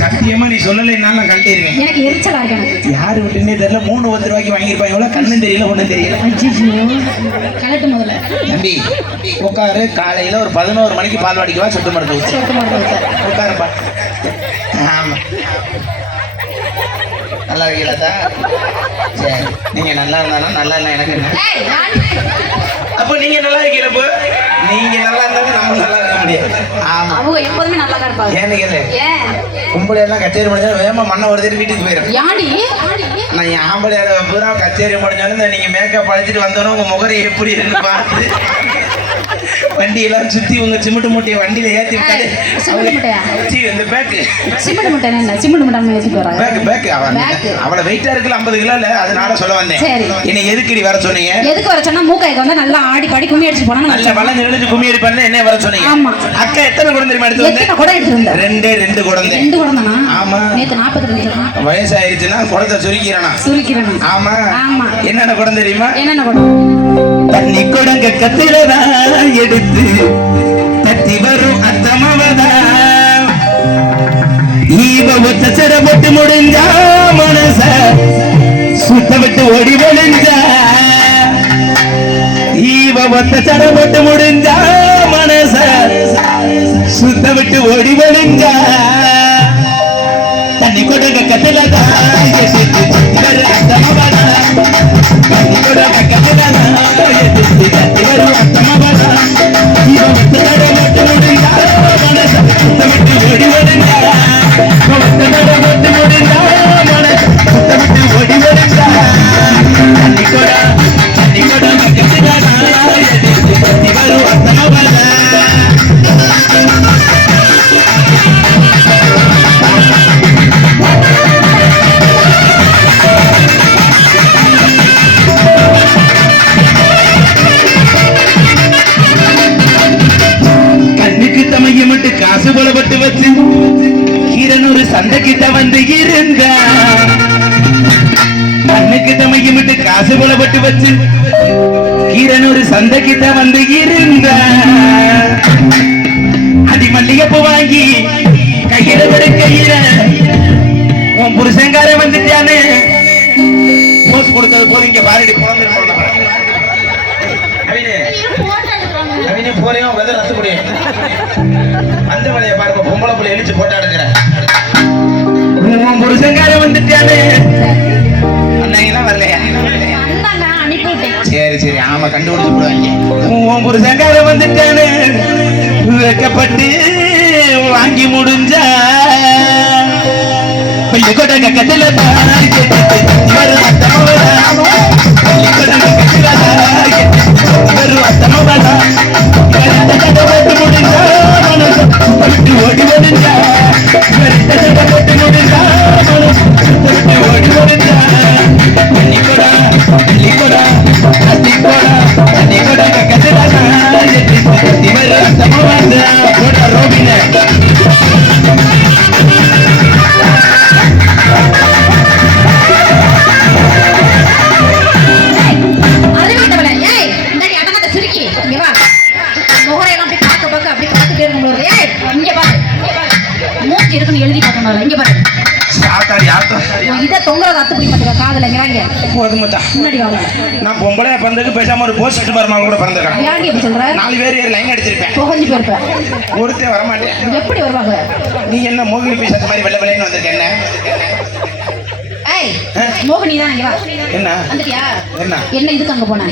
சத்தியமா நீ சொல்லலைன்னா நான் கழட்டிடுவேன். எனக்கு எரிச்சலா இருக்கு. யாரு விட்டுன்னே தெரியல. 3 ரூபாய்க்கு வாங்கியிருப்பாங்க. எவ்வளவு கண்ணும் தெரியல ஒண்ணும் தெரியல. கலட்டு முதல்ல தம்பி உட்காரு. காலையில ஒரு 11 மணிக்கு பால் வாடிக்கவா சொட்டு மருந்து உட்காருப்பா. ஆமா நல்லா இருக்கீங்களா? சரி நீங்க நல்லா இருந்தாலும் நல்லா இல்லை எனக்கு என்ன. அப்போ நீங்க நல்லா இருக்கீங்களா? நீங்க நல்லா இருந்தாலும் நம்ம நல்லா இருக்க முடியாது. ஆமா அவங்க எப்போதுமே நல்லா தான் இருப்பாங்க. ஏன்னு கேளு. கும்பல எல்லாம் கச்சேரி முடிஞ்சா வேகமா மண்ணை ஒருத்தர் வீட்டுக்கு போயிடும். யாடி நான் ஆம்பளையார பூரா கச்சேரி முடிஞ்சாலும் நீங்க மேக்கப் அழைச்சிட்டு வந்தோன்னா உங்க முகரை எப்படி இருக்கு பார்த்து வண்டியெல்லாம் சுத்தி உங்க சிமெண்ட் மூட்டையை வண்டியில ஏத்தி விட்டாரு. இந்த பேக்கு சிமெண்ட் மூட்டை என்ன சிமெண்ட் மூட்டை ஏத்திட்டு வராங்க. பேக் அவளை வெயிட்டா இருக்குல்ல 50 கிலோ இல்ல. அதனால சொல்ல வந்தேன். என்ன எதுக்குடி வர சொன்னீங்க? எதுக்கு வர சொன்னா மூக்கைக்கு வந்து நல்லா ஆடி பாடி கும்மி அடிச்சு போனா நல்ல வளைஞ்சு விழுந்து கும்மி அடிப்பானே என்ன வர சொன்னீங்க? ஆமா அக்கா எத்தனை குடம் தெரியுமா எடுத்து வந்தேன்? எத்தனை குடம் எடுத்து வந்தேன்? ரெண்டு குடம். 2 குடம் தானா? ஆமா நேத்து 42 வயசாயிருச்சுன்னா குடத்தை சுருக்கிறேனா? ஆமா ஆமா. என்னென்ன குடம் தெரியுமா? என்னென்ன குடம்? தண்ணி குடங்க கத்திரதான் எடுத்து தத்தி வரும் அத்தமவதா ஈவ ஒத்த சட போட்டு முடிஞ்சா மனச சுத்த விட்டு ஓடி ஒளிஞ்சா ஈவ ஒத்த சட போட்டு முடிஞ்சா மனச சுத்த விட்டு ஓடி ஒளிஞ்சா தண்ணி கொடுங்க கத்திலதான் எடுத்து தத்தி வரும் அத்தமவதா தண்ணி கொடுங்க கத்திலதான் எடுத்து தத்தி வரும் அத்தமவதா ஈவ ஒத்த சட போட்டு முடிஞ்சா மனச சுத்த விட்டு ஓடி ஒளிஞ்சா கண்ணுக்கு தமைய மட்டும் காசு போலப்பட்டு வச்சு கீரனூர் சந்தைக்கிட்ட வந்து இருந்த கண்ணுக்கு தமைய மட்டும் காசு போலப்பட்டு வச்சு கீரனூர் சந்தைக்கிட்ட வந்து இருந்த அடி மல்லிகைப்பூ வாங்கி கையில கையில உன் புருஷங்கார வந்துட்டானு போஸ் கொடுத்தது போது இங்க பாரடி போறையும் வெதை ரத்துக்கூடிய அந்த வேலையை பாருங்க. பொம்பளை புள்ளி எழுச்சி போட்டா எடுக்கிறேன். உன் புருஷங்கார வந்துட்டானு அண்ணாங்கலாம் வரலையா? சரி ஆமா கண்டுபிடிச்சு போடுவாங்க. உன் புருஷங்கார வந்துட்டானு வைக்கப்பட்டு வாங்கி முடிஞ்சா பள்ளிக்கூட கக்கத்துல ஓடி முடிஞ்சா ஓடி முடிஞ்சா ரோபின எழுதி பார்க்கணும். இங்க பாரு இதை தொங்குறது அத்துப்படி பார்த்துக்க காதலைங்கிறாங்க. நான் பொம்பளை பிறந்ததுக்கு பேசாம ஒரு போஸ்ட் பரமா கூட பிறந்திருக்கேன். ஏன் இப்படி சொல்ற? 4 பேர் லைன் அடிச்சிருப்பேன். புகஞ்சு போயிருப்பேன். ஒருத்தே வரமாட்டேன். எப்படி வருவாங்க? நீ என்ன மோகினி பீஸ் அந்த மாதிரி வெள்ளை வெள்ளைன்னு வந்திருக்க? என்ன ஏய் ஆ? மோகினி தான் இங்க வா என்ன வந்துட்டியா என்ன என்ன இதுக்கு அங்க போன